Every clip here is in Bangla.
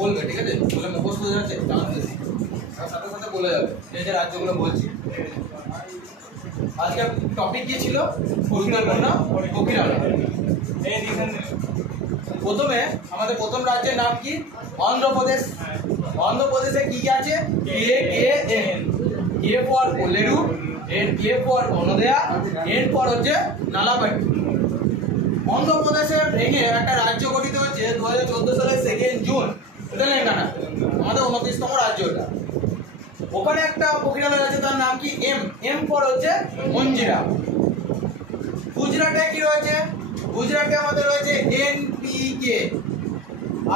বলবে, ঠিক আছে? বলে মুখস্থ হয়ে যাচ্ছে, সাথে সাথে বলে যাবে যে রাজ্যগুলো বলছি। আজকে টপিক কি ছিল? সুন্দরবনা কোকিরালা। প্রথমে আমাদের প্রথম রাজ্যের নাম কি? অন্ধ্রপ্রদেশ। অন্ধ্রপ্রদেশে কি কি আছে? K for Kolleru, K for বনদেয়া, এর পর হচ্ছে নালাবাটি। অন্ধ্রপ্রদেশের ভেঙে একটা রাজ্য গঠিত হয়েছে 2014 সালের 2 জুন। তেলেঙ্গানা আমাদের 29তম রাজ্য। এটা ওখানে একটা কোকিরালা আছে, তার নাম কি? এম পর হচ্ছে মঞ্জিরা। গুজরাটে কি রয়েছে? গুজরাটে আমাদের রয়েছে এনপিকে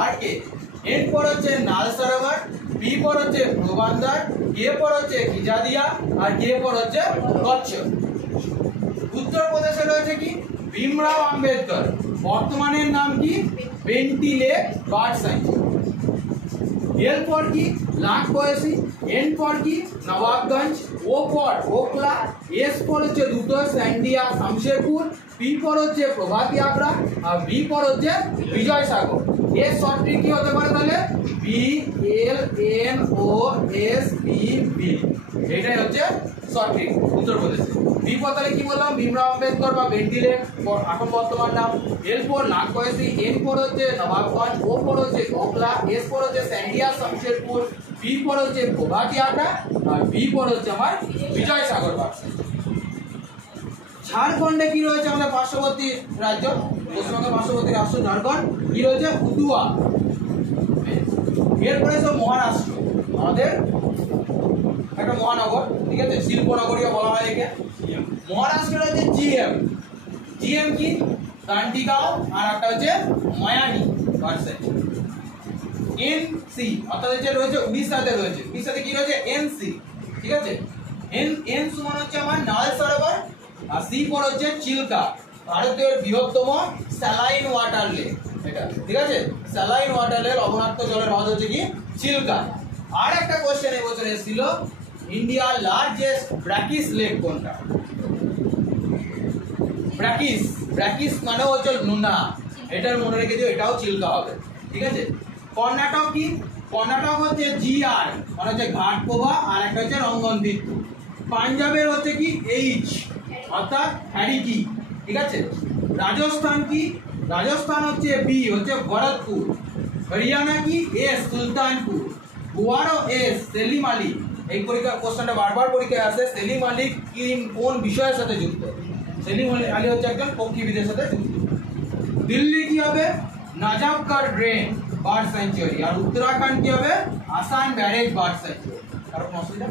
আর কে। এন পর হচ্ছে নাল সরোবর, বি পর হচ্ছে প্রবান্দার, কে পর হচ্ছে খিজাদিয়া আর কে পর হচ্ছে কচ্ছ। উত্তরপ্রদেশে রয়েছে কি? ভীমরাও আম্বেদকর, বর্তমানের নাম কি? বেন্টি লেক বার্ড স্যাংচুয়ারি। এল পর কি? লাখ বয়সী, এন পর কি? নবাবগঞ্জ, ও পর ওখলা, এস পর হচ্ছে দুটো স্যান্ডিয়া শামশেরপুর, পি পর হচ্ছে প্রভাতী আগ্রা আর বি পর হচ্ছে বিজয় সাগর। এর শর্ট ট্রিক কি হতে পারে তাহলে? BLNOSPB। এটাই হচ্ছে শর্ট ট্রিক উত্তরপ্রদেশে। বি পর তাহলে কি বললাম? ভীমরাও আম্বেদকর বা বেন্টি লেক এখন বর্তমান নাম। এল পর লাখ বয়সী, এন পর হচ্ছে নবাবগঞ্জ, ও পর হচ্ছে ওখলা, এস পর হচ্ছে স্যান্ডিয়া শামশেরপুর, বি পর হচ্ছে প্রভাতী আগ্রা আর বি পর হচ্ছে আমার বিজয় সাগর বাক্স। ঝাড়খণ্ডে কি রয়েছে? আমাদের পার্শ্ববর্তী রাজ্য, পশ্চিমবঙ্গের পার্শ্ববর্তী রাষ্ট্র ঝাড়খণ্ড। কি রয়েছে? উদুয়া। এরপরে সব মহারাষ্ট্র, আমাদের একটা মহানগর, ঠিক আছে? শিল্পনগরীও বলা হয় একে। মহারাষ্ট্রে রয়েছে জিএম কি? কান্টিগাঁও আর একটা হচ্ছে মায়ানি পার্সেন্ট। এনসি অর্থাৎ হচ্ছে রয়েছে উড়িষ্যাতে রয়েছে। উড়িষ্যাতে কি রয়েছে? এনসি, ঠিক আছে? এন সমান হচ্ছে আমার নাল সরোবর আর সি পর হচ্ছে চিল্কা, ভারতের বৃহত্তম স্যালাইন ওয়াটার লেক এটা, ঠিক আছে? স্যালাইন ওয়াটার লেক, লবণাক্ত জলের হ্রদ হচ্ছে কি? চিল্কা। আর একটা কোশ্চেন এবছর এসেছিল, ইন্ডিয়ার লার্জেস্ট ব্র্যাকিস লেক কোনটা? ব্র্যাকিস মানে হচ্ছে নোনা, এটার মনে রেখে দিও, এটাও চিল্কা হবে, ঠিক আছে? কর্ণাটক কি? কর্ণাটক হচ্ছে GR মানে হচ্ছে ঘাট প্রভা আর একটা হচ্ছে রঙ্গনদীপ। পাঞ্জাবের হচ্ছে কি? এইচ অর্থাৎ হ্যারিকি, ঠিক আছে? রাজস্থান কি? রাজস্থান হচ্ছে বি হচ্ছে ভরতপুর। হরিয়ানা কি? এস সুলতানপুর। গোয়ারও এস সেলিম আলী। এই পরীক্ষা কোশ্চেনটা বারবার পরীক্ষায় আসে। সেলিম আলী কোন বিষয়ের সাথে যুক্ত? সেলিম আলী হচ্ছে একজন পক্ষীবিদের সাথে যুক্ত। দিল্লি কি হবে? Najafgarh drain bird sanctuary. আর উত্তরাখণ্ড কি হবে? আসান ব্যারেজ বার্ড স্যাংচুয়ারি। কারণ অসুবিধা